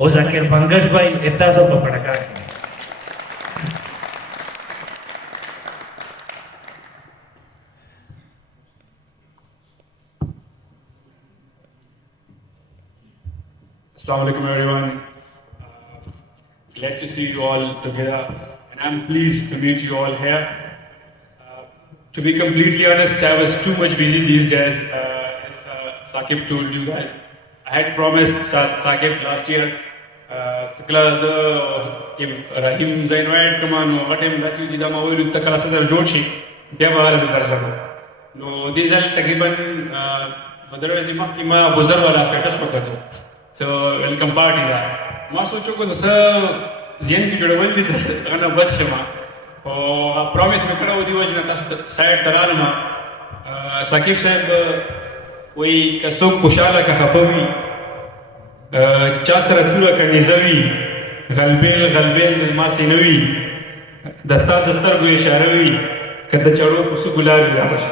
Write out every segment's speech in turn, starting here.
او ذاکر بنگش بھائی اتاسو په پړکا کې. Assalamu alaikum everyone. Glad to see you all together, and I'm pleased to meet you all here. To be completely honest, I was too much busy these days, as Saqib told you guys. I had promised Saqib last year, Rahim Zainwad, come on, what am Rasul Jidama will Takala Sadar Joshi, Deva Sadar. No, these are Takriban Badarazi Makima Buzarwa status Pakato. So, welcome party that. ما سوچو کو زسا ذہن کی جڑول دي انا بچما او promise میکړه ودی وجنه تاسو side ترالما Saqib صاحب وای کسو خوشاله کا خفوي چا سره دوره کني زوي غلبل ما سينوي دستا دستر کو اشاره وي کته چړو Khoso ګلابي راوښ.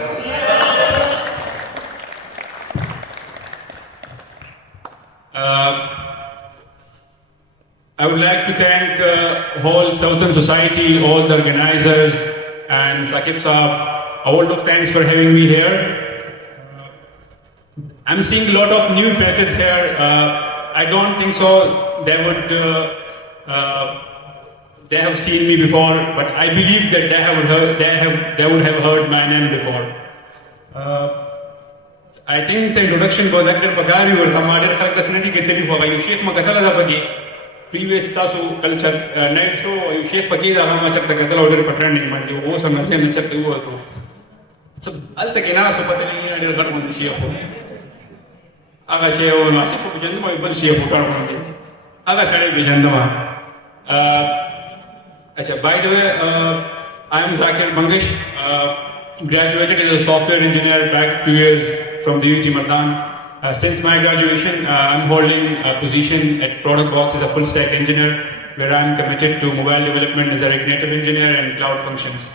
I would like to thank whole Southern Society, all the organizers, and Saqib Saab. A world of thanks for having me here. I'm seeing a lot of new faces here. I don't think so. They have seen me before, but I believe that they would have heard my name before. I think it's an introduction for Dr. Bagari or Tamadir Khalq Dasnati ke teli ho gayi Sheikh Makatala da bagi. Previous tasu culture night show you Sheikh Pakida Rama chakta katala order patrending mandi wo samase na chakta huwa to sab alta ke na so patani ni adir gar mandi Sheikh ko aga Sheikh wo na Sheikh ko jandu mai bal Sheikh ko gar mandi aga sare be jandama. Acha, by the way, I am Zakir Bangish, graduated as a software engineer back 2 years from the UT Mardan. Since my graduation, I'm holding a position at Product Box as a full stack engineer, where I'm committed to mobile development as a React Native engineer and cloud functions.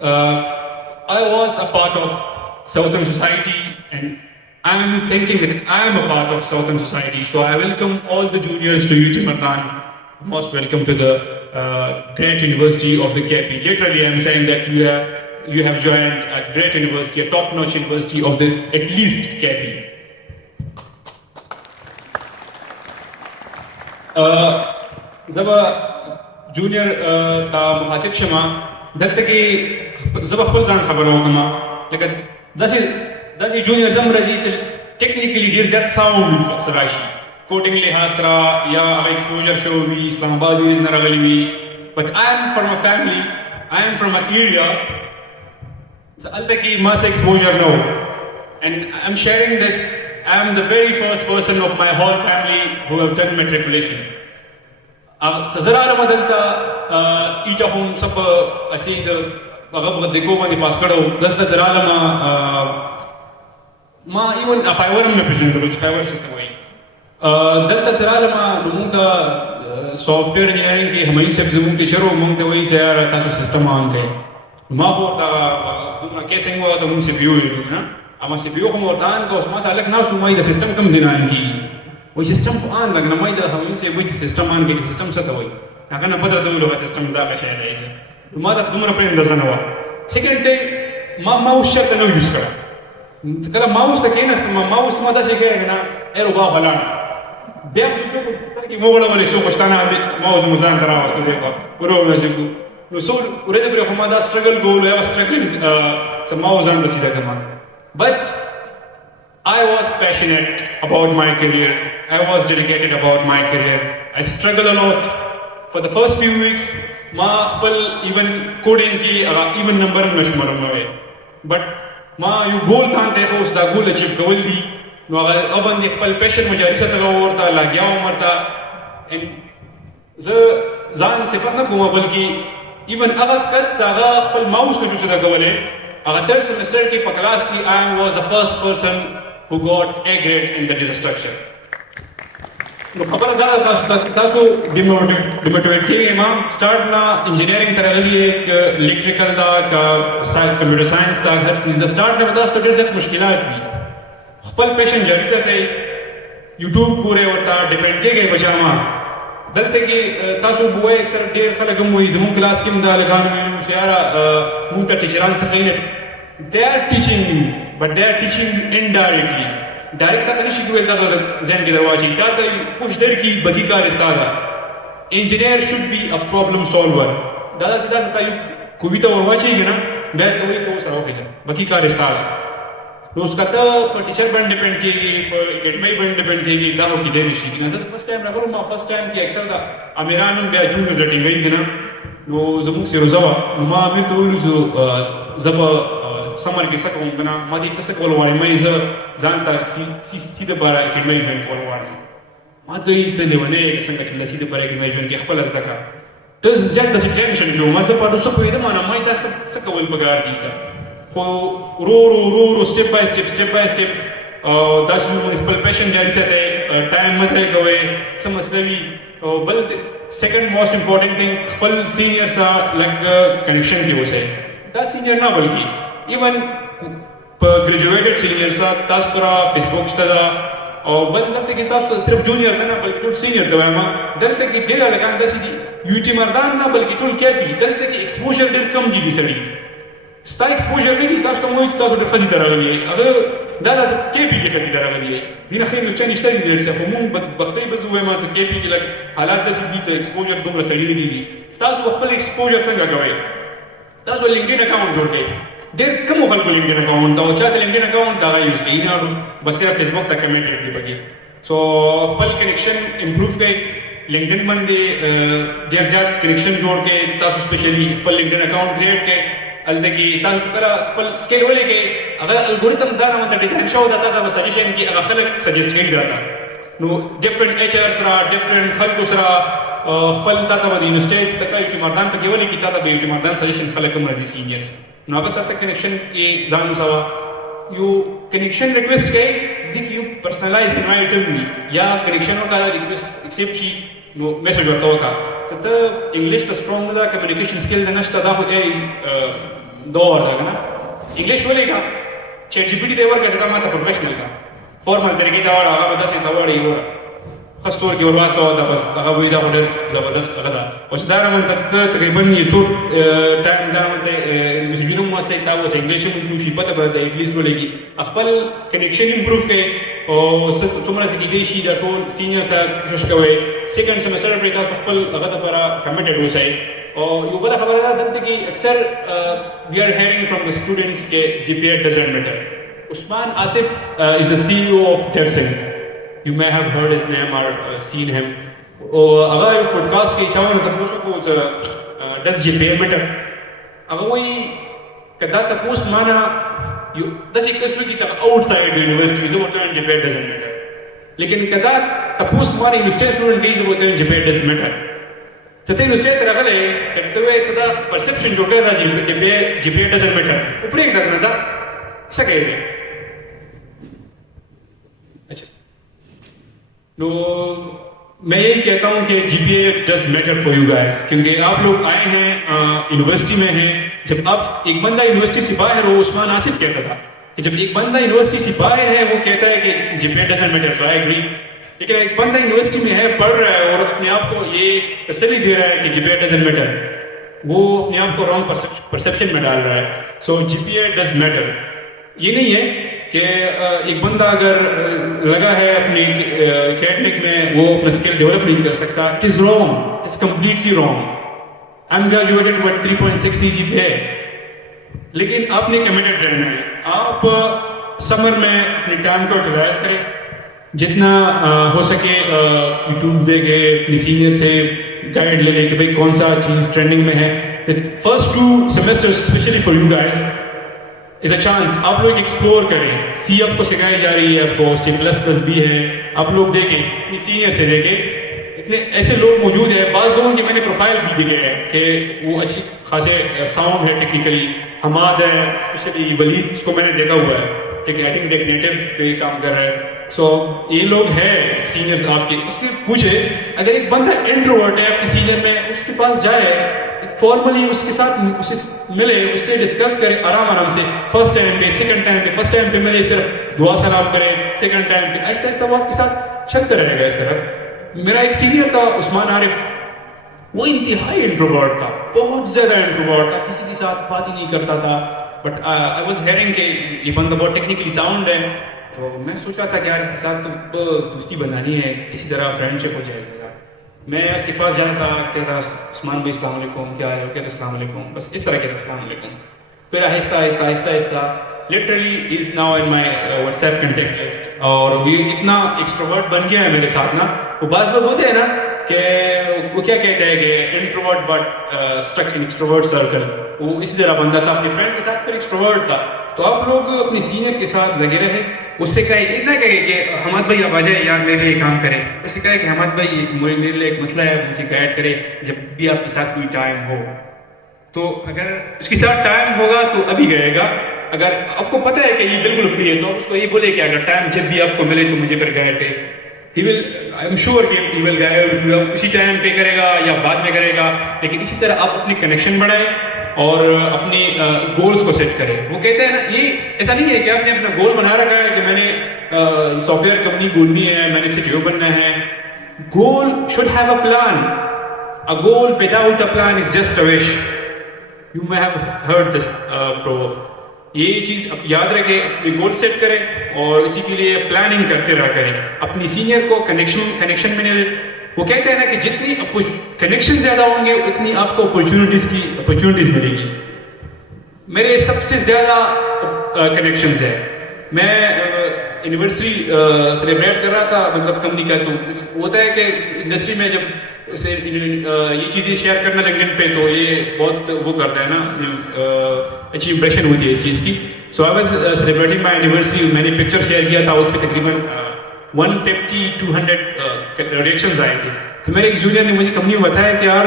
I was a part of Southern Society, and I'm thinking that I'm a part of Southern Society, so I welcome all the juniors to UT Mardan. Most welcome to the great university of the KP. Literally, I'm saying that you have joined a great university, a top-notch university of the at least KP. Zaba junior ta muhatib shama dalta ki zaba khpal zan khabar hokama lekin dasi junior zam raji technically dear zat sound rashi coding lihasra ya exposure show we Islamabad is naragali, but I am from a family, I am from an area so Altaki mass exposure no, and I'm sharing this. I'm the very first person of my whole family who have done matriculation. Zara madalta ita hum sab asiz agab gadiko mani pass karo dalta zara ma even if I were me present if I were sitting away dalta zara ma lumunta software engineering ki hamayin se zamun ki sharo mungta wai se yar tasu system aan gaye ما هو دا کیسے ہوا تو ان سے پیو نا اما سے پیو ہم ورتان کو اسما سالک نا سو مائی دا سسٹم کم زنان کی وہ سسٹم کو ان لگنا مائی دا ہم سے وہی سسٹم ان کے سسٹم سے تو وہی اگر بدر تو لو سسٹم دا کا شے ہے ما دا تمرا پرین دزن ہوا سیکنڈ تھنگ ما ماؤس شرط نو یوز کرا کلا ماؤس ته کینست ما ماؤس ما دا شي کې نا ایرو با بلان بیا تو کی موغلا ولې شو پښتانه mouse مزان Dara واسطه the Varo Varo No, so ureze pre khumada struggle goal I was struggling somehow zan basida kama, but I was passionate about my career, I was dedicated about my career. I struggled a lot for the first few weeks ma khpal even coding ki even number nashmar mawe, but ma you goal than te us da goal achieve kawal di no aban khpal passion majarisa talo warta lagya umarta and zan sifat na kuma balki even agar kas saga khpal mouse to jusa gawale agar third semester ki class ki I was the first person who got A grade in the data structure. No khabar da tasu demotivate ki imam start na engineering taragli ek electrical da ka computer science da har cheez da start ne bata to data mushkilat thi خپل پیشن جاری ساتي YouTube ګوره ورته ډیپینډ کېږي بچاما دلته کې تاسو بوای اکثر ډېر خلک هم وایي زموږ class کې هم دا لګانو value چې یاره موږ ته ټیچران څه نه they are teaching you but they are teaching you indirectly direct تا نشي کوی دا ځین کې دروازې تا ته پوښ در کې بګی کار استاده engineer should be a problem solver دا سیدا تا یو کوی ته ورواچي کنه بیا ته وایي ته سره وکړه بګی کار استاده نو اس کا ته په ټیچر باندې ډیپینډ کېږي په اکیډمي باندې ډیپینډ کېږي دا هو کې دی نشي کنه زه فرست ټایم راغلم ما فرست ټایم کې اکثر دا امیران بیا جون رټینګ کنه نو زموږ سیروزوا نو ما امیر ته ویلو زه زب سمر کې څه کوم کنه ما دې څه کول وای مې زه ځان ته سیده بار اکیډمي جوین کول وایم ما دې ته لیونه څنګه چې سیده بار اکیډمي جوین کې خپل ازدکا دز جګ د ټینشن کې ما زه په تاسو په دې معنی ما تاسو څه کول بګار دي خو رو سټپ بای سټپ دا چې موږ خپل پیشن جاری ساتي ټایم مزه کوي څه مسلوي بل سیکنډ موسٹ امپورټنٹ تھنگ خپل سینئر سره لګ کنیکشن کې اوسه دا سینئر نه بلکې ایون په ګریجویټډ سینئر سره تاسو سره فیسبوک شته دا او بل دلته کې تاسو صرف جونیئر نه بلکې ټول سینئر دا وایم دلته کې ډېر لګان داسې دي یو ټی مردان نه بلکې ټول کې دي دلته کې ایکسپوژر ډېر کم دی سړي ستا ایکسپوژر نه دي تاسو ته وایي چې تاسو ډېر خزي دراغلي هغه دا کې پی کې خزي دراغلي دي نه خیر نشته نشته دي چې په مونږ بدبختۍ به زوې ما چې کې پی کې لګ حالات داسې دي چې ایکسپوژر دومره سړي نه دي تاسو خپل ایکسپوژر څنګه کوي تاسو لینکډین اکاؤنٹ جوړ کړئ ډېر کم خلکو لینکډین اکاؤنٹ دا او چاته لینکډین اکاؤنٹ دا یوز کوي نه بس صرف فیسبوک ته کمنټ لري پکې سو خپل کنیکشن امپروو کړئ لینکډین باندې ډېر زیات کنیکشن جوړ کړئ تاسو سپیشلی خپل لینکډین اکاؤنٹ کریټ کړئ الته کې تاسو کله خپل سکیل ولګئ هغه الګوریتم دا نه مونږ ډیزاین شو دا تاسو سجیشن کې هغه خلک سجیسټ کوي راته نو ډیفرنٹ ایچ آر سره ډیفرنٹ خلکو سره خپل تا ته باندې انسټیج تکای چې مردان پکې ولې کې تا ته به مردان سجیشن خلک هم راځي سینیئرز نو هغه سره کنیکشن کې ځان سره یو کنیکشن ریکویسټ کوي د یو پرسنلایز انوایټ می یا کنیکشن کا ریکویسټ ایکسپټ شي نو میسج ورته وکا ته انګلیش ته سترونګ دا کمیونیکیشن سکل نه نشته دا خو دور دا کنه انګلیش ولې کا چیٹ جی پی ټی ته ورکه چې دا ماته پروفیشنل کا فارمل طریقې دا وړه هغه داسې دا وړه یو خاصور کې ورواسته ودا بس هغه وی دا ډېر زبردست هغه دا او چې دا رمن ته تقریبا یې څو ټایم دا رمن ته مسجونو مواسطه تا و انګلیش هم شي پته به د انګلیش ولګي خپل کنیکشن امپروو کړئ او څومره چې دی شي دا ټول سینیئر سره کوشش کوي سیکنډ سیمستر پرې تاسو خپل هغه لپاره کمیټډ اوسئ او یو بل خبره ده دلته کې اکثر we are hearing from the students کې G P doesn't matter Usman Asif is the C E O of Devsinc you may have heard his name or seen him او هغه یو پودکاسټ کې چاونه تاسو کو چې does GPA matter هغه وی کدا تاسو معنا یو د څه کس کې چې آوټ سایډ یونیورسيټي زه وته GPA doesn't matter لیکن کدا تاسو معنا یونیورسيټي سټوډنټ کې زه وته GPA does matter ته یونیورسيټي ته راغله ته وې ته دا پرسپشن جوړه دا GPA doesn't matter او پرې دا نظر څه کوي تو میں یہی کہتا ہوں کہ G P A does matter for you guys کیونکہ آپ لوگ آئے ہیں یونیورسٹی میں ہیں جب اب ایک بندہ یونیورسٹی سے باہر ہو عثمان آصف کہتا تھا کہ جب ایک بندہ یونیورسٹی سے باہر ہے وہ کہتا ہے کہ G P A doesn't matter so I agree لیکن ایک بندہ یونیورسٹی میں ہے پڑھ رہا ہے اور اپنے آپ کو یہ تسلی دے رہا ہے کہ G P A doesn't metre وہ اپنے آپ کو رانگ پرسیپشن میں ڈال رہا ہے سو جی پی اے ڈز میٹر یہ نہیں ہے کہ ایک بندہ اگر لگا ہے اپنی اکیڈمک میں وہ اپنا اسکل ڈیولپ نہیں کر سکتا it is wrong it is completely wrong I am graduated with 3.6 E G P اے لیکن آپ نے کمیٹڈ رہنا ہے آپ سمر میں اپنے ٹائم کو یوٹیلائز کریں جتنا ہو سکے یوٹیوب دے کے اپنی سینئر سے گائیڈ لے لیں کہ بھائی کون سا چیز ٹرینڈنگ میں ہے first 2 semester especially for you guys is a chance آپ لوگ ایکسپلور کریں سی آپ کو سکھائی جا رہی ہے آپ کو C++ بھی ہے آپ لوگ دیکھیں اپنی سینئر سے دیکھیں اتنے ایسے لوگ موجود ہیں بعض لوگوں کے میں نے پروفائل بھی دیکھے ہیں کہ وہ اچھی خاصے ساؤنڈ ہے ٹیکنیکلی حماد ہے اسپیشلی ولید اس کو میں نے دیکھا ہوا ہے کہ آئی تھنک نیٹو پہ کام کر رہا ہے سو یہ لوگ ہیں سینئرز آپ کے اس کے پوچھے اگر ایک بندہ انٹروورٹ ہے آپ کے سینئر میں اس کے پاس جائے فارملی اس کے ساتھ اسے ملے, اس سے ڈسکس کرے آرام سے, فرسٹ ٹائم پہ, سیکنڈ ٹائم پہ, فرسٹ ٹائم پہ ملے صرف دعا سلام کرے, سیکنڈ ٹائم پہ آہستہ آہستہ وہ آپ کے ساتھ چلتا رہے گا اس طرح. میرا ایک سینئر تھا عثمان عارف, وہ انتہائی انٹروورٹ تھا, بہت زیادہ انٹروورٹ تھا, کسی کے ساتھ بات ہی نہیں کرتا تھا. بٹ آئی واز ہیئرنگ کہ یہ بندہ بہت ٹیکنیکلی ساؤنڈ ہے, تو میں سوچ رہا تھا کہ یار اس کے ساتھ تو دوستی بنانی ہے, کسی طرح فرینڈ شپ ہو جائے اس کے ساتھ. میں اس کے پاس جاتا تھا, کہتا عثمان بھائی السلام علیکم, کیا ہے, کہتا السلام علیکم, بس اس طرح کہتا السلام علیکم. پھر آہستہ آہستہ آہستہ آہستہ literally is now in my what's app contact list, اور یہ اتنا ایکسٹروورٹ بن گیا ہے میرے ساتھ نا. وہ بعض لوگ ہوتے ہیں نا کہ وہ کیا کہتے ہیں کہ introvert but stuck in extrovert circle, وہ اسی طرح بندہ تھا اپنے فرینڈ کے ساتھ, پھر ایکسٹروورٹ تھا. تو آپ لوگ اپنے سینئر کے ساتھ لگے رہے, اس سے کہے اتنا کہے کہ حماد بھائی آپ آ جائے یار میرے لیے کام کرے, اس سے کہے کہ حماد بھائی میرے لیے ایک مسئلہ ہے, مجھے گائڈ کرے جب بھی آپ کے ساتھ کوئی ٹائم ہو. تو اگر اس کے ساتھ ٹائم ہوگا تو ابھی گئے گا, اگر آپ کو پتہ ہے کہ یہ بالکل فری ہے تو اس کو یہ بولے کہ اگر ٹائم جب بھی آپ کو ملے تو مجھے پھر گائڈ کرے. ہی ول, آئی ایم شیور کہ ہی ول گائڈ, اسی ٹائم پہ کرے گا یا بعد میں کرے گا, لیکن اسی طرح آپ اپنی کنیکشن بڑھائیں اور اپنی گولز کو سیٹ کریں. وہ کہتے ہیں نا, یہ ایسا نہیں ہے کہ آپ نے اپنا گول بنا رکھا ہے کہ میں نے سافٹ ویئر کمپنی ڈھونڈنی ہے, میں نے سی ٹی او بننا ہے. Goal should have a plan. A goal without a plan is just a wish. You may have heard this proverb. یہ چیز اب یاد رکھیں, اپنی گول سیٹ کریں اور اسی کے لیے پلاننگ کرتے رہا کریں. اپنی سینئر کو کنیکشن میں نے, وہ کہتے ہیں نا کہ جتنی کنیکشن زیادہ ہوں گے اتنی آپ کو اپرچونیٹیز ملے گی. میرے سب سے زیادہ کنیکشنز ہیں. میں اینیورسری سیلیبریٹ کر رہا تھا مطلب کمپنی کا, تو ہوتا ہے کہ انڈسٹری میں جب اسے یہ چیزیں شیئر کرنا لنکڈن پہ تو یہ بہت وہ کرتا ہے نا, اچھی امپریشن ہوتی ہے اس چیز کی. So I was celebrating my anniversary, میں نے پکچر شیئر کیا تھا, اس پہ تقریباً 150-200 ریئیکشنز آئے تھے. تو میرے ایک جونیئر نے مجھے کمپنی میں بتایا کہ یار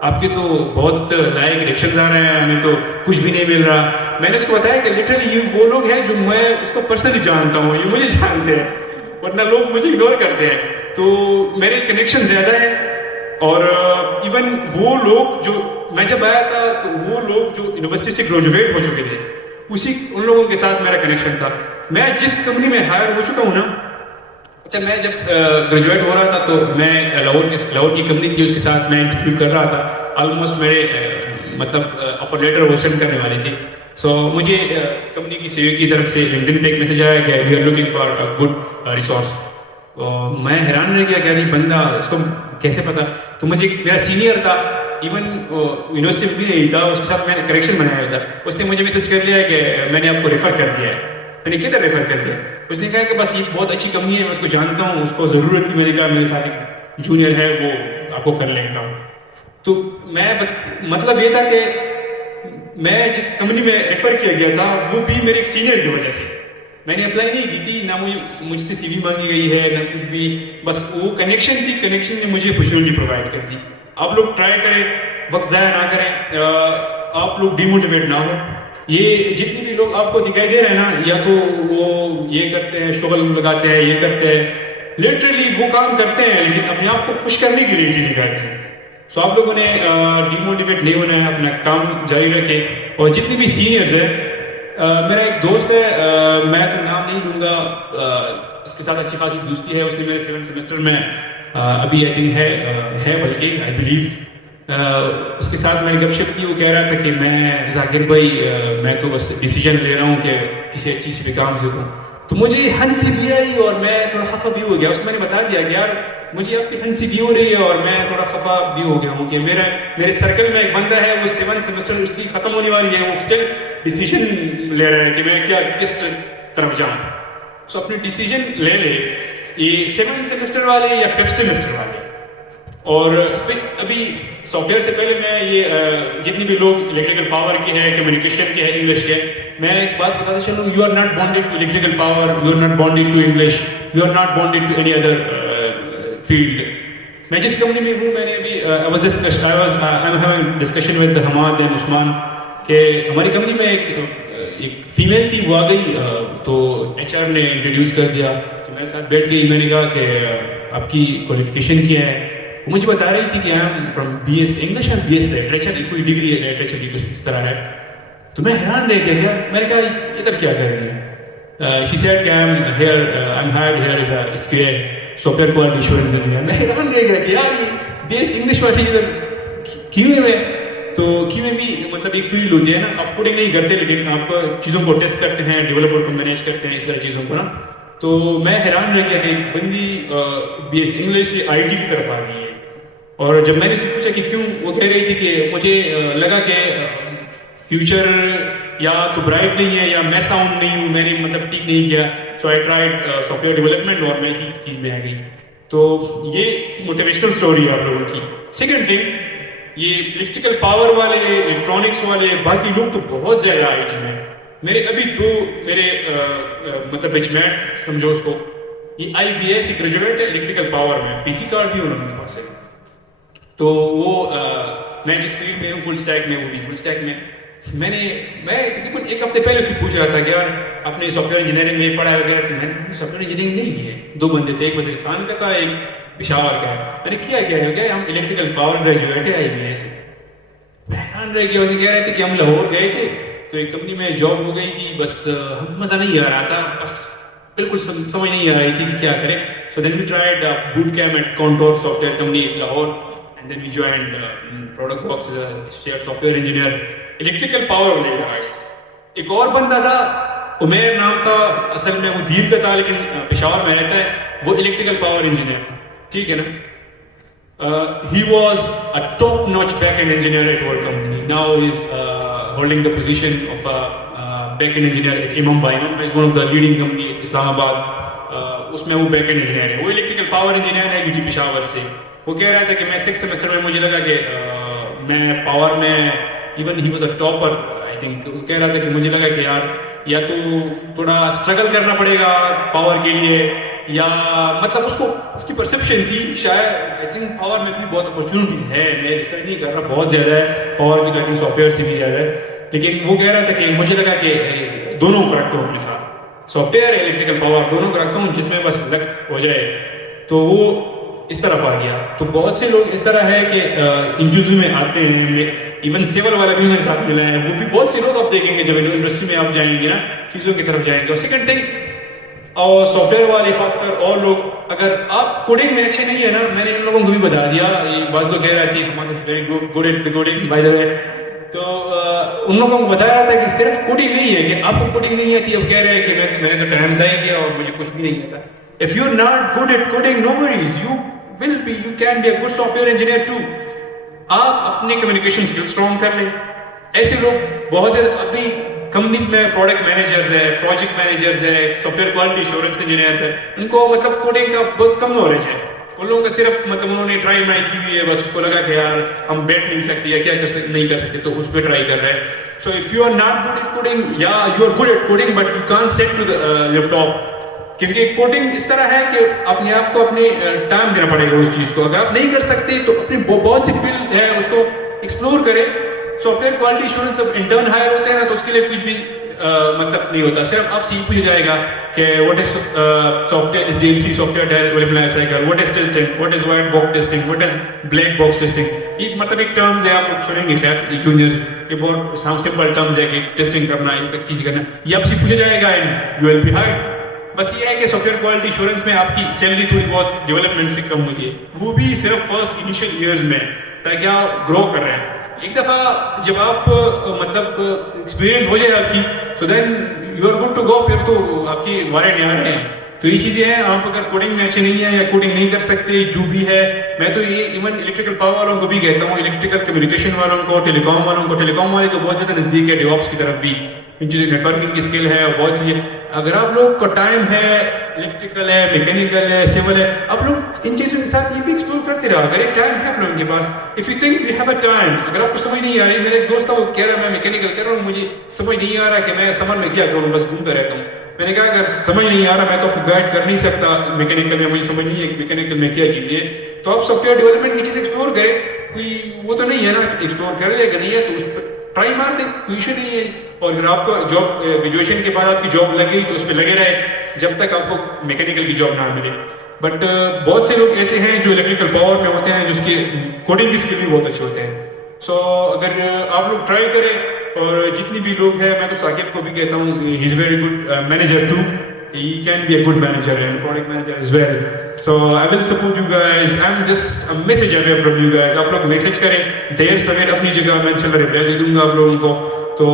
آپ کے تو بہت لائق ریئیکشنز آ رہے ہیں, ہمیں تو کچھ بھی نہیں مل رہا. میں نے اس کو بتایا کہ لٹرلی یہ وہ لوگ ہیں جو میں اس کو پرسنلی جانتا ہوں, یہ مجھے جانتے ہیں, ورنہ لوگ مجھے اگنور کرتے ہیں. تو میرے کنیکشن زیادہ ہیں, اور ایون وہ لوگ جو میں جب آیا تھا تو وہ لوگ جو یونیورسٹی سے گریجویٹ ہو چکے تھے, ان لوگوں کے ساتھ میرا کنیکشن تھا. میں جس کمپنی میں ہائر ہو چکا ہوں نا, اچھا میں جب گریجویٹ ہو رہا تھا تو میں لاہور کی کمپنی تھی, اس کے ساتھ میں انٹرویو کر رہا تھا. آلموسٹ میرے مطلب آفر لیٹر وہ سینڈ کرنے والی تھی. سو مجھے کمپنی کی سی ای او کی طرف سے لنکڈن پہ ایک میسج آیا کہ we are looking for a good resource. میں حیران رہ گیا کہ یار بندہ اس کو کیسے پتا. تو مجھے میرا سینئر تھا, ایون یونیورسٹی میں بھی نہیں تھا, اس کے ساتھ میں نے کنیکشن بنایا ہوا تھا. اس نے مجھے میسج کر لیا کہ میں نے آپ کو ریفر کر دیا ہے. میں نے کدھر ریفر کر دیا؟ اس نے کہا کہ بس یہ بہت اچھی کمپنی ہے, میں اس کو جانتا ہوں, اس کو ضرورت تھی. میں نے کہا میرے ساتھ ایک جونیئر ہے, وہ آپ کو کر لیتا ہوں. تو میں مطلب یہ تھا کہ میں جس کمپنی میں ریفر کیا گیا تھا وہ بھی میرے ایک سینئر کی وجہ سے. میں نے اپلائی نہیں کی تھی, نہ مجھ سے سی وی مانگی گئی ہے, نہ کچھ بھی, بس وہ کنیکشن تھی. کنیکشن نے مجھے اپرچونیٹی پرووائڈ کر دی. آپ لوگ ٹرائی کریں, وقت ضائع نہ کریں, آپ لوگ ڈیموٹیویٹ نہ ہوں. یہ جتنے بھی لوگ آپ کو دکھائی دے رہے ہیں نا, یا تو وہ یہ کرتے ہیں, شغل لگاتے ہیں, یہ کرتے ہیں, لٹرلی وہ کام کرتے ہیں لیکن اپنے آپ کو خوش کرنے کے لیے چیزیں کرتے ہیں. سو آپ لوگوں نے ڈیموٹیویٹ نہیں ہونا ہے, اپنا کام جاری رکھیں. اور جتنے بھی سینئرز ہیں, میرا ایک دوست ہے, میں تو نام نہیں لوں گا, اس کے ساتھ اچھی خاصی دوستی ہے. اس نے میرے 7 سیمسٹر میں ابھی آئی تھنک ہے بلکہ آئی بلیو, اس کے ساتھ میں نے گپ شپ کی. وہ کہہ رہا تھا کہ میں ذاکر بھائی میں تو بس ڈیسیجن لے رہا ہوں کہ کسی اچھی سے بھی کام سیکھوں. تو مجھے ہنسی بھی آئی اور میں تھوڑا خفا بھی ہو گیا. اس کو میں نے بتا دیا کہ یار مجھے آپ کی ہنسی بھی ہو رہی ہے اور میں تھوڑا خفا بھی ہو گیا ہوں کہ میرے سرکل میں ایک بندہ ہے, وہ 7 سیمسٹر اس کی ختم ہونے والی ہے, وہ اسٹل ڈیسیجن لے رہے ہیں کہ میں کیا کس طرف جاؤں. سو اپنے ڈیسیجن لے لے, یہ 7 سیمسٹر والے یا 5 سیمسٹر والے. اور اس پہ ابھی سافٹ ویئر سے پہلے میں یہ جتنی بھی لوگ الیکٹریکل پاور کے ہیں, کمیونیکیشن کے ہیں, انگلش کے, میں ایک بات بتاتا چلوں, you are not bonded to electrical power, you are not bonded to English, you are not bonded to any other field. میں جس کمپنی میں ہوں, میں نے ابھی discussion with Hammad and Usman کہ ہماری کمپنی میں ایک فیمیل تھی, وہ آ گئی تو ایچ آر نے انٹروڈیوس کر دیا. تو میرے ساتھ بیٹھ گئی, میں نے کہا کہ آپ کی کوالیفیکیشن کیا ہے؟ وہ مجھے بتا رہی تھی کہ I am from B S English and B S literature, کوئی ڈگری ہے لٹریچر کی کچھ اس طرح ہے. تو میں حیران رہ گیا، کیا میں نے کہا ادھر کیا کر رہی ہے؟ شی سیڈ کہ I am hired here as a SQA software quality assurance engineer. میں حیران رہ گیا کہ یار یہ بی ایس انگلش والی ادھر QA میں. تو QA بھی مطلب ایک فیلڈ ہوتی ہے نا، آپ کوڈنگ نہیں کرتے لیکن آپ چیزوں کو ٹیسٹ کرتے ہیں، ڈیولپر کو مینیج کرتے ہیں، اس طرح چیزوں کو نا. تو میں حیران رہ گیا کہ ایک بندی BS انگلش سے IT کی طرف آ گئی ہے. اور جب میں نے اس سے پوچھا کہ کیوں، وہ کہہ رہی تھی کہ مجھے لگا کہ فیوچر یا تو برائٹ نہیں ہے یا میں ساؤنڈ نہیں ہوں، میں نے مطلب ٹھیک نہیں کیا. So I tried software development اور میں اسی چیز میں آ گئی. تو یہ موٹیویشنل اسٹوری ہے آپ لوگوں کی. سیکنڈ تھنگ، یہ الیکٹریکل پاور والے، الیکٹرانکس والے، باقی لوگ تو بہت زیادہ IT میں. میرے ابھی دو میرے مطلب بیچمیٹ سمجھو اس کو، یہ IBS سے گریجویٹ ہے الیکٹریکل پاور میں، PC کارڈ بھی انہوں نے پاس ہے. تو وہ میں جس فیلڈ میں ہوں فل اسٹیک میں، وہ بھی فل اسٹیک میں. میں تقریباً ایک ہفتے پہلے سے پوچھ رہا تھا کہ یار آپ نے سافٹ ویئر انجینئرنگ میں پڑھا وغیرہ تھی. میں نے سافٹ ویئر انجینئرنگ نہیں کی ہے. دو بندے تھے، ایک وزیرستان کا تھا، ایک پشاور کا ہے. میں نے کیا ہے ہم الیکٹریکل پاور گریجویٹ ہے IBS سے. میں حیران رہ گیا. کہہ رہے تھے کہ ہم لاہور گئے تھے تو ایک کمپنی میں جاب ہو گئی تھی، بس ہم مزہ نہیں آ رہا تھا، بس بالکل سمجھ نہیں آ رہی تھی کہ کیا کریں. So then we tried boot camp at Contour software company at Lahore. And then we joined Product Box as a shared software engineer. Electrical power لے رہا ہے. ایک اور بندہ تھا، عمیر نام تھا، اصل میں وہ دیر کا تھا لیکن پشاور میں رہتا ہے. وہ الیکٹریکل پاور انجینئر تھا، ٹھیک ہے نا. He was a top-notch back-end engineer at our company. Now he's holding the position of a back-end engineer at Imam Bai. Imam Bai is one of the leading company in Islamabad. اس میں وہ back-end engineer ہے. وہ electrical power engineer ہے UT Peshawar سے. وہ کہہ رہا تھا کہ میں 6th سیمسٹر میں مجھے لگا کہ میں پاور میں even he was a topper I think. وہ کہہ رہا تھا کہ مجھے لگا کہ یار یا تو تھوڑا اسٹرگل کرنا پڑے گا پاور کے لیے، یا مطلب اس کی پرسیپشن تھی شاید آئی تھنک پاور میں بھی بہت اپرچونیٹیز ہے. میں ڈسکس نہیں کر رہا، بہت زیادہ ہے پاور کی، تو آئی تھنک سافٹ ویئر سے بھی زیادہ ہے. لیکن وہ کہہ رہا تھا کہ مجھے لگا کہ دونوں کو رکھتا ہوں اپنے ساتھ، سافٹ ویئر الیکٹریکل پاور دونوں کو رکھتا ہوں، جس میں بس لک ہو جائے. تو وہ اس طرف آ گیا. تو بہت سے لوگ اس طرح ہے کہ انجیوزو میں آتے ہیں، ایون سیول والا بھی میرے ساتھ ملا ہے. وہ بھی بہت سے لوگ آپ دیکھیں گے جب انڈسٹری میں آپ جائیں گے نا، چیزوں کی طرف جائیں گے. اور سیکنڈ تھنگ، اور سافٹ ویئر والے خاص کر اور لوگ، اگر آپ کوڈنگ میں اچھے نہیں ہے نا، میں نے ان لوگوں کو بھی بتا دیا. بعض لوگ کہہ رہے تھے good at coding by the way. تو ان لوگوں کو بتا رہا تھا کہ صرف کوڈنگ نہیں ہے کہ آپ کو کوڈنگ نہیں آتی. اب کہہ رہے ہیں کہ میں نے تو ٹائم ضائع کیا اور مجھے کچھ بھی نہیں آتا. If you're not good at coding, no worries. You can be a good software engineer too. آپ اپنے کمیونیکیشن اسکل اسٹرانگ کر لیں. ایسے لوگ بہت زیادہ ابھی کمپنیز میں پروڈکٹ مینیجرز ہے، پروجیکٹ مینیجرز ہے، soft where quality assurance engineers ہے. ان کو مطلب کوڈنگ کا بہت کم نالج ہے. ان لوگوں کا صرف مطلب انہوں نے ٹرائی مائی کی ہوئی ہے، بس اس کو لگا کہ یار ہم بیٹھ نہیں سکتے یا کیا کر سکتے نہیں کر سکتے، تو اس پہ ٹرائی کر رہے ہیں. So if you are not good at coding, یا you are good at coding but you can't sit to the laptop. کیونکہ کوڈنگ اس طرح ہے کہ اپنے آپ کو اپنے ٹائم دینا پڑے گا اس چیز کو. اگر آپ نہیں کر سکتے تو اپنی بہت سی فیلڈ ہے اس کو ایکسپلور کریں. سافٹ ویئر کوالٹی ایشورنس جب انٹرن ہائر ہوتے ہیں نا تو اس کے لیے کچھ بھی مطلب نہیں ہوتا. صرف آپ سے یہ پوچھا جائے گا کہ what is soft where SDLC soft where development life cycle, what is testing, what is white box testing, what is black box testing. یہ مطلب ایک ٹرمز ہے، آپ سنیں گے شاید جونیئر، یہ بہت سمپل ٹرمز ہے کہ ٹیسٹنگ کرنا ہے، چیز کرنا. یہ آپ سے پوچھا جائے گا and you will be hired. بس یہ ہے کہ سافٹ ویئر کوالٹی ایشورنس میں آپ کی سیلری تھوڑی بہت ڈیولپمنٹ سے کم ہوتی ہے، وہ بھی صرف فرسٹ انیشیل ایئرز میں، تاکہ آپ گرو کر رہے ہیں. ایک دفعہ جب آپ مطلب ایکسپیرینس ہو جائے آپ کی، تو then you are good to go. پھر تو آپ کی وارے نہارے ہیں. تو یہ چیزیں ہیں. آپ اگر کوڈنگ میں اچھے نہیں ہیں یا کوڈنگ نہیں کر سکتے، جو بھی ہے، میں تو یہ ایون الیکٹریکل پاور والوں کو بھی کہتا ہوں، الیکٹریکل کمیونیکیشن والوں کو، ٹیلی کام والوں کو. ٹیلی کام والے تو بہت زیادہ نزدیک ہے ڈیو آپس کی طرف بھی، ان چیزیں نیٹ ورکنگ کی اسکل ہے اور بہت چیزیں. اگر آپ لوگ کا ٹائم ہے، الیکٹریکل ہے، میکینیکل ہے، سول ہے، آپ لوگ ان چیزوں کے ساتھ یہ بھی ایکسپلور کرتے رہا. اگر ایک ٹائم ہے آپ لوگوں کے پاس، if you think we have a time, اگر آپ کو سمجھ نہیں آ رہی. میرا ایک دوست تھا، وہ کہہ رہا میں میکینیکل کر رہا ہوں، مجھے سمجھ نہیں آ رہا کہ میں سمر میں کیا کروں، بس گھومتا رہتا ہوں. میں نے کہا اگر سمجھ نہیں آ رہا میں تو آپ کو گائڈ کر نہیں سکتا میکینیکل میں، مجھے سمجھ نہیں ہے میکینیکل میں کیا چیز ہے. تو آپ سافٹ ویئر ڈیولپمنٹ کی چیز ایکسپلور کریں. کوئی وہ تو نہیں ہے نا ایکسپلور کر لے گا، نہیں ہے تو اس پہ ٹرائی مار دیں، کوئی ایشو نہیں ہے. اور اگر آپ کو جاب گریجویشن کے بعد آپ کی جاب لگ گئی تو اس پہ لگے رہے جب تک آپ کو میکینیکل کی جاب نہ ملے. بٹ بہت سے لوگ ایسے ہیں جو الیکٹریکل پاور میں ہوتے ہیں جس کے کوڈنگ کی اسکل بھی بہت اچھے ہوتے ہیں. سو اگر آپ لوگ ٹرائی کریں اور جتنی بھی لوگ ہیں, میں تو ثاقب کو بھی کہتا ہوں he is very good manager too, he can be a good manager and product manager as well. So I will support you guys. I'm just a message away from you guys. آپ لوگ message کریں دیر سویر اپنی جگہ, میں انشاءاللہ reply دے دوں گا آپ لوگوں کو. تو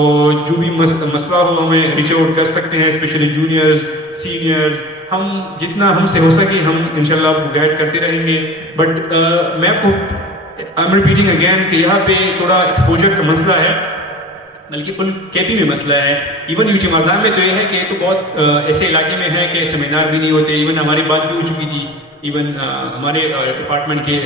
جو بھی مسئلہ ہو ہمیں ریچ آؤٹ کر سکتے ہیں, اسپیشلی جونیئرز, سینئرز. ہم جتنا ہم سے ہو سکے ہم انشاءاللہ آپ کو گائڈ کرتے رہیں گے. بٹ میں آپ کو آئی ایم ریپیٹنگ اگین کہ یہاں پہ تھوڑا ایکسپوجر کا مسئلہ ہے, بلکہ فل کے پی میں مسئلہ ہے. ایون یو ٹی مردان میں تو یہ ہے کہ تو بہت ایسے علاقے میں ہے کہ سیمینار بھی نہیں ہوتے. ایون ہماری بات بھی ہو چکی تھی, ایون ہمارے ڈپارٹمنٹ کے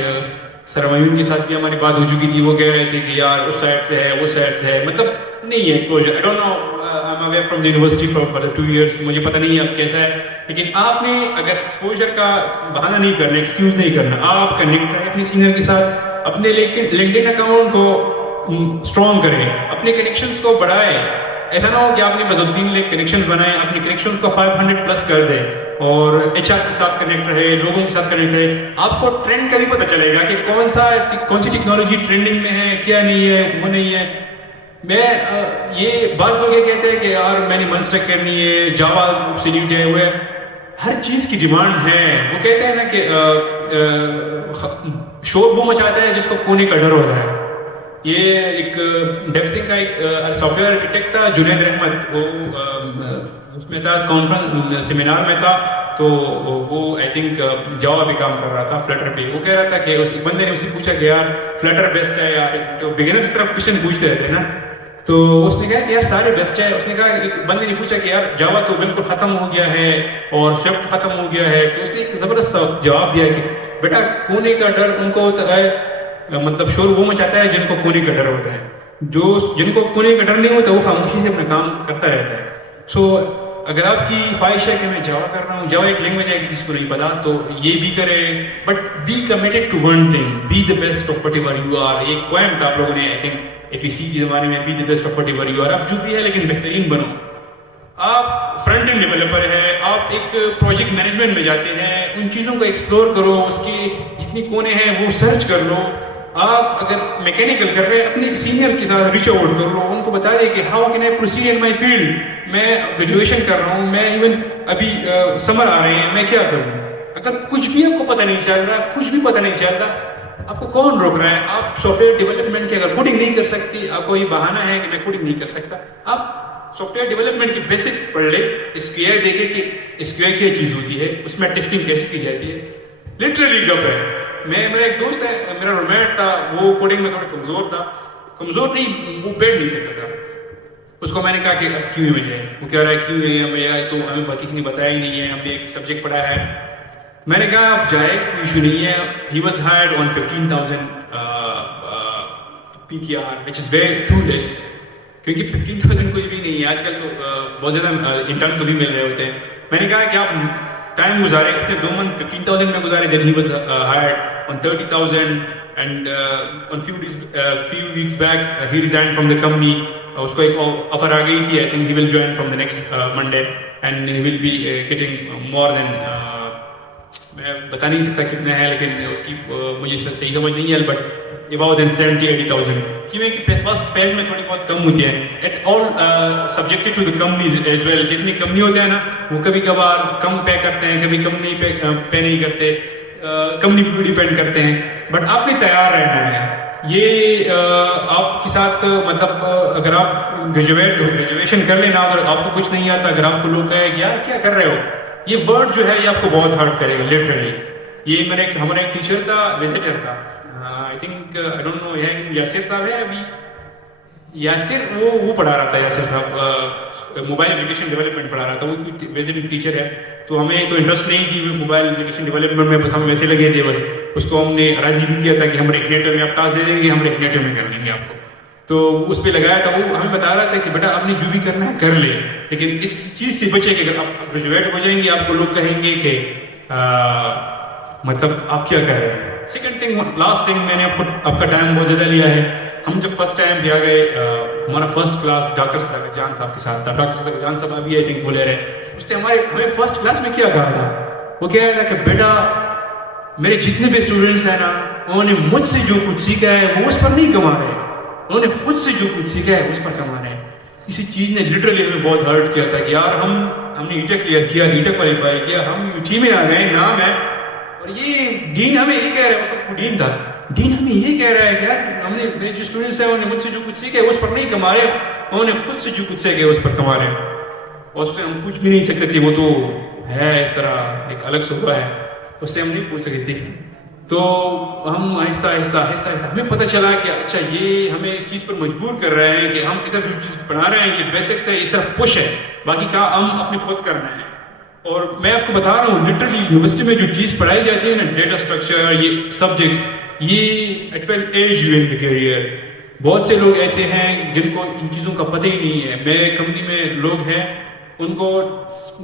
سرمایون کے ساتھ بھی ہماری بات ہو چکی تھی. وہ کہہ رہے تھے کہ یار اس سائڈ سے ہے, وہ سائڈ سے ہے, مطلب نہیں ہے exposure. I don't know, I am away from the university for 2 years, مجھے پتہ نہیں ہے اب کیسا ہے. لیکن آپ نے اگر ایکسپوجر کا بہانہ نہیں کرنا, ایکسکیوز نہیں کرنا, آپ کنیکٹ رہیں اپنے سینئر کے ساتھ, اپنے لنکڈ ان اکاؤنٹ کو اسٹرانگ کریں, اپنے کنیکشنز کو بڑھائیں. ایسا نہ ہو کہ آپ نے بس 3 کنیکشنز بنائیں, اپنے کنیکشنز کو 500+ کر دیں اور ایچ آر کے ساتھ کنیکٹ رہے, لوگوں کے ساتھ کنیکٹ رہے. آپ کو ٹرینڈ کا بھی پتہ چلے گا کہ کون سی ٹیکنالوجی ٹرینڈنگ میں ہے, کیا نہیں ہے, وہ نہیں ہے. میں یہ بعض لوگ یہ کہتے ہیں کہ یار میں نے منسٹیک کرنی ہے, جاوا سے نیو ڈے ہوئے, ہر چیز کی ڈیمانڈ ہے. وہ کہتے ہیں نا کہ شور وہ مچاتا ہے جس کو کونے کا ڈر ہوتا ہے. یہ ایک ڈیپسنگ کا ایک سافٹ ویئر آرکیٹیکٹ تھا, جنید احمد, وہ اس میں تھا, کانفرنس سیمینار میں تھا. تو وہ آئی تھنک جاوا پہ کام کر رہا تھا, فلٹر پہ. وہ کہہ رہا تھا کہ اس بندے نے اسے پوچھا کہ یار فلٹر بیسٹ ہے یا, تو بگنرز طرف کوشچن پوچھتے رہتے ہیں نا, تو اس نے کہا کہ یار سارے بیسٹ ہے. اس نے کہا, ایک بندے نے پوچھا کہ یار جاوا تو بالکل ختم ہو گیا ہے اور شفٹ ختم ہو گیا ہے. تو اس نے ایک زبردست جواب دیا کہ بیٹا کونے کا ڈر ان کو ہوتا ہے, مطلب شور وہ مچاتا ہے جن کو کونے کا ڈر ہوتا ہے. جن کو کونے کا ڈر نہیں ہوتا وہ خاموشی سے اپنا کام کرتا رہتا ہے. سو اگر آپ کی خواہش ہے کہ میں جاوا کر رہا ہوں, جاوا ایک لینگویج ہے کسی کو نہیں پتا, تو یہ بھی کرے, but be committed to one thing, be the best of whatever you are. ایک پوائم تھا آپ لوگوں نے آئی تھنک APC کے زمانے میں, be the best of whatever you are. آپ جو بھی ہے لیکن بہترین بنو. آپ فرنٹ اینڈ ڈیولپر ہیں, آپ ایک پروجیکٹ مینجمنٹ میں جاتے ہیں, ان چیزوں کو ایکسپلور کرو, اس کی جتنی کونے ہیں وہ سرچ کر لو. آپ اگر میکینیکل کر رہے ہیں, اپنے سینئر کے ساتھ ریچ آؤٹ کر لو, ان کو بتا دیں کہ how can I proceed in my field. میں گریجویشن کر رہا ہوں, میں ایون ابھی سمر آ رہے ہیں, میں کیا کروں. اگر کچھ بھی آپ کو پتہ نہیں چل رہا, کچھ بھی پتہ نہیں چل رہا, آپ کو کون روک رہا ہے. آپ سافٹ ویئر ڈیولپمنٹ کی اگر کوڈنگ نہیں کر سکتی, آپ کو یہ بہانہ ہے کہ میں کوڈنگ نہیں کر سکتا, آپ سافٹ ویئر ڈیولپمنٹ کی بیسک پڑھ لیں, اسکوائر دیکھیں کہ اسکوائر کیا چیز ہوتی ہے, اس میں ٹیسٹنگ کیسے کی جاتی ہے. لٹرلی گپ ہے. میرا ایک دوست ہے, میرا روم میٹ تھا, وہ کوڈنگ میں تھوڑا کمزور تھا, کمزور نہیں, وہ بیٹھ نہیں سکتا تھا. اس کو میں نے کہا کہ اب کیوں میں جائے. وہ کہہ رہا ہے کیوں ہے بھیا, تو ہمیں کسی نے بتایا ہی نہیں ہے, ہم نے ایک سبجیکٹ پڑھا ہے. میں نے کہا آپ جائے, کوئی ایشو نہیں ہے. He was hired on 15,000 PKR, which is very too less, کیونکہ 15,000 کچھ بھی نہیں ہے آج کل. تو بہت زیادہ انٹرن کو بھی مل رہے ہوتے ہیں. میں نے کہا کہ آپ ٹائم گزارے. اس نے 2 month 15,000 میں گزارے. then he was hired on 30,000 and on few weeks back he resigned from the company. اس کو ایک آفر آ گئی تھی, I think he will join from the next Monday and he will be getting more than میں بتا نہیں سکتا کتنا ہے, لیکن اس کی مجھے صحیح سمجھ نہیں ہے, بٹ about than 70,000-80,000. کیونکہ فرسٹ پیج میں تھوڑی بہت کم ہوتی ہے. At all subjected to the companies as well. جتنی کمپنی ہوتے ہیں نا, وہ کبھی کبھار کم پے کرتے ہیں, کبھی کم نہیں پے نہیں کرتے, کمپنی پہ ڈیپینڈ کرتے ہیں. بٹ آپ نے تیار رہنا ہے. یہ آپ کے ساتھ مطلب اگر آپ گریجویشن کر لینا, اگر آپ کو کچھ نہیں آتا, اگر آپ کو لوگ کہے کہ یار کیا کر رہے ہو, یہ ورڈ جو ہے یہ آپ کو بہت ہرٹ کرے گا لٹرلی. یہ ہمارا ایک ٹیچر تھا, وزٹر تھا, I think I don't know, Yasir صاحب ہے ابھی, یاسر وہ پڑھا رہا تھا. یاسر صاحب موبائل اپلیکیشن ڈیولپمنٹ پڑھا رہا تھا, وہ وزٹنگ ٹیچر ہے. تو ہمیں تو انٹرسٹ نہیں تھی موبائل اپلیکیشن ڈیولپمنٹ میں, بس ہم ویسے لگے تھے. بس اس کو ہم نے راضی بھی کیا تھا کہ ہم ریگنیٹر میں آپ ٹاسک دے دیں گے, ہم ریگنیٹر میں کر لیں گے آپ کو. تو اس پہ لگایا تھا. وہ ہمیں بتا رہا تھا کہ بیٹا آپ نے جو بھی کرنا ہے کر لے, لیکن اس چیز سے بچے کہ اگر آپ گریجویٹ ہو جائیں گے, آپ کو لوگ کہیں گے کہ مطلب آپ کیا کر رہے ہیں. سیکنڈ تھنگ, لاسٹ تھنگ, میں نے آپ کا ٹائم بہت زیادہ لیا ہے. ہم جب فرسٹ ٹائم بھی آ گئے, ہمارا فرسٹ کلاس ڈاکٹر صدقت جان صاحب کے ساتھ تھا. ڈاکٹر صدقت جان صاحب ابھی آئی تھنک بولے رہے, اس نے ہمیں فرسٹ کلاس میں کیا کہا تھا وہ کہہ رہا تھا کہ بیٹا میرے جتنے بھی اسٹوڈنٹس ہیں نا انہوں نے مجھ سے جو کچھ سیکھا ہے وہ اس پر نہیں کما رہے, انہوں نے خود سے جو کچھ سیکھا ہے اس پر کما رہے ہیں. اسی چیز نے لٹرلی ہمیں بہت ہرٹ کیا تھا کہ یار ہم نے ای ٹیک کلیئر کیا, ای ٹیک کوالیفائی کیا, ہم UG میں آ گئے, نام ہے, اور یہ ڈین ہمیں یہ کہہ رہا ہے, اس وقت وہ ڈین تھا, ڈین ہمیں یہ کہہ رہا ہے کہ یار ہم نے میرے جو اسٹوڈنٹس ہیں انہوں نے مجھ سے جو کچھ سیکھا ہے اس پر نہیں کما رہے, انہوں نے خود سے جو کچھ سیکھا ہے اس پر کما رہے ہیں. اور اس سے ہم کچھ بھی نہیں سکتے تھے, وہ تو ہے اس طرح ایک الگ صوبہ ہے, اس سے ہم نہیں پوچھ سکتے تھے. تو ہم آہستہ آہستہ ہمیں پتہ چلا کہ اچھا یہ ہمیں اس چیز پر مجبور کر رہے ہیں کہ ہم ادھر جو چیز پڑھا رہے ہیں یہ بیسکس ہے, یہ سب پش ہے, باقی کا ہم اپنے خود کر رہے ہیں. اور میں آپ کو بتا رہا ہوں لٹرلی یونیورسٹی میں جو چیز پڑھائی جاتی ہے نا, ڈیٹا اسٹرکچر, یہ سبجیکٹس, یہ it will edge you in the career. بہت سے لوگ ایسے ہیں جن کو ان چیزوں کا پتہ ہی نہیں ہے. میرے کمپنی میں لوگ ہیں ان کو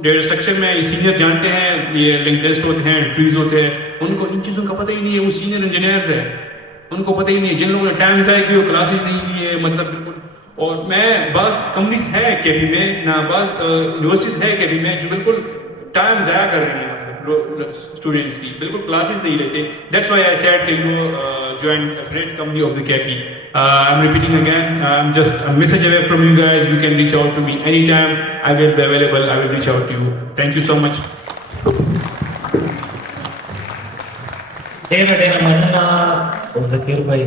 ڈیٹا اسٹرکچر میں سینئر جانتے ہیں, یہ لنک لسٹ ہوتے ہیں, ٹریز ہوتے ہیں, ان کو ان چیزوں کا پتہ ہی نہیں ہے. وہ سینئر انجینئرز ہیں, ان کو پتہ ہی نہیں ہے. جن لوگوں نے ٹائم ضائع کی, وہ کلاسز نہیں لیے, مطلب بالکل. اور میں بعض کمپنیز ہیں کے پی میں نہ, بعض یونیورسٹیز ہیں کے پی میں جو بالکل ٹائم ضائع کر رہے ہیں اسٹوڈنٹس کی, بالکل کلاسز نہیں لیتے. دیٹس وائی آئی سیڈ کہ you join a great company of the KP. I'm repeating again, I'm just a message away from you guys. You can reach out to me anytime. I will be available. I will reach out to you. Thank you so much. David, I'm Zakir bhai.